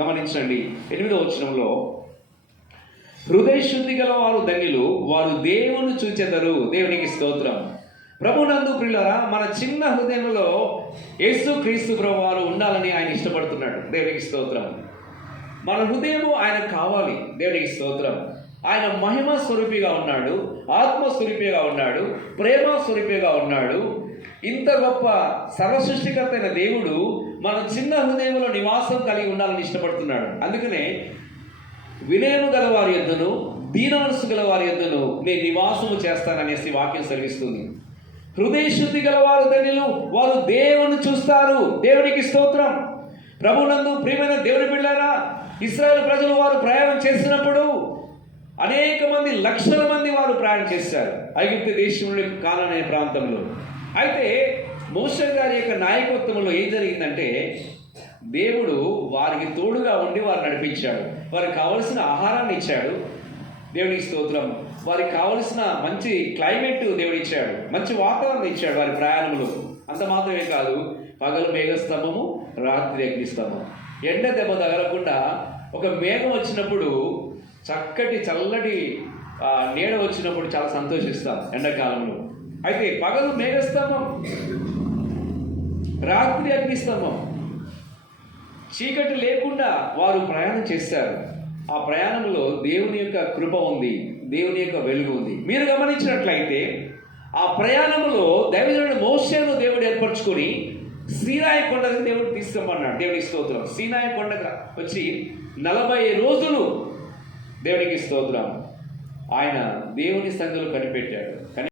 గమనించండి 8వ వచనంలో, హృదయ శుద్ధి గల వారు ధన్యులు, వారు దేవుని చూచెదరు. దేవునికి స్తోత్రం. ప్రభునందు ప్రియులారా, మన చిన్న హృదయంలో యేసు క్రీస్తు ప్రభు వారు ఉండాలని ఆయన ఇష్టపడుతున్నాడు. దేవునికి స్తోత్రం. మన హృదయము ఆయనకు కావాలి. దేవునికి స్తోత్రం. ఆయన మహిమ స్వరూపిగా ఉన్నాడు, ఆత్మ స్వరూపిగా ఉన్నాడు, ప్రేమ స్వరూపిగా ఉన్నాడు. ఇంత గొప్ప సర్వసృష్టికర్త అయిన దేవుడు మన చిన్న హృదయంలో నివాసం కలిగి ఉండాలని ఇష్టపడుతున్నాడు. అందుకనే వినయము గల వారి యొద్దను, దీన మనసు గల వారి యొద్దను నేను నివాసము చేస్తాననేసి వాక్యం సెలవిస్తుంది. హృదయ శుద్ధి గల వారు ధన్యులు, వారు దేవుని చూస్తారు. దేవునికి స్తోత్రం. ప్రభునందు ప్రియమైన దేవుని బిడ్డలారా, ఇశ్రాయేలు ప్రజలు వారు ప్రయాణం చేసినప్పుడు అనేక మంది, లక్షల మంది వారు ప్రయాణం చేశారు ఐగుప్తు దేశంలో, కానాను అనే ప్రాంతంలో. అయితే మోషే గారి యొక్క నాయకత్వంలో ఏం జరిగిందంటే, దేవుడు వారికి తోడుగా ఉండి వారు నడిపించాడు. వారికి కావలసిన ఆహారాన్ని ఇచ్చాడు. దేవునికి స్తోత్రం. వారికి కావలసిన మంచి క్లైమేట్ దేవుడు ఇచ్చాడు, మంచి వాతావరణం ఇచ్చాడు వారి ప్రయాణంలో. అంత మాత్రమే కాదు, పగలు మేఘస్తంభము, రాత్రి అగ్నిస్తంభం. ఎండ దెబ్బ తగలకుండా ఒక మేఘం వచ్చినప్పుడు, చక్కటి చల్లటి నీడ వచ్చినప్పుడు చాలా సంతోషిస్తాం ఎండాకాలంలో. అయితే పగలు మేఘస్తంభం, రాత్రి అగ్నిస్తంభం, చీకటి లేకుండా వారు ప్రయాణం చేశారు. ఆ ప్రయాణంలో దేవుని యొక్క కృప ఉంది, దేవుని యొక్క వెలుగు ఉంది. మీరు గమనించినట్లయితే ఆ ప్రయాణంలో దైవజనుడు మోషేను దేవుడు ఏర్పరచుకొని సీనాయి కొండకు దేవుడు తీసుకుమన్నాడు. దేవునికి స్తోత్రం. సీనాయి కొండకు వచ్చి 40 రోజులు దేవునికి స్తోత్రం ఆయన దేవుని సంఘంలో కనిపెట్టాడు.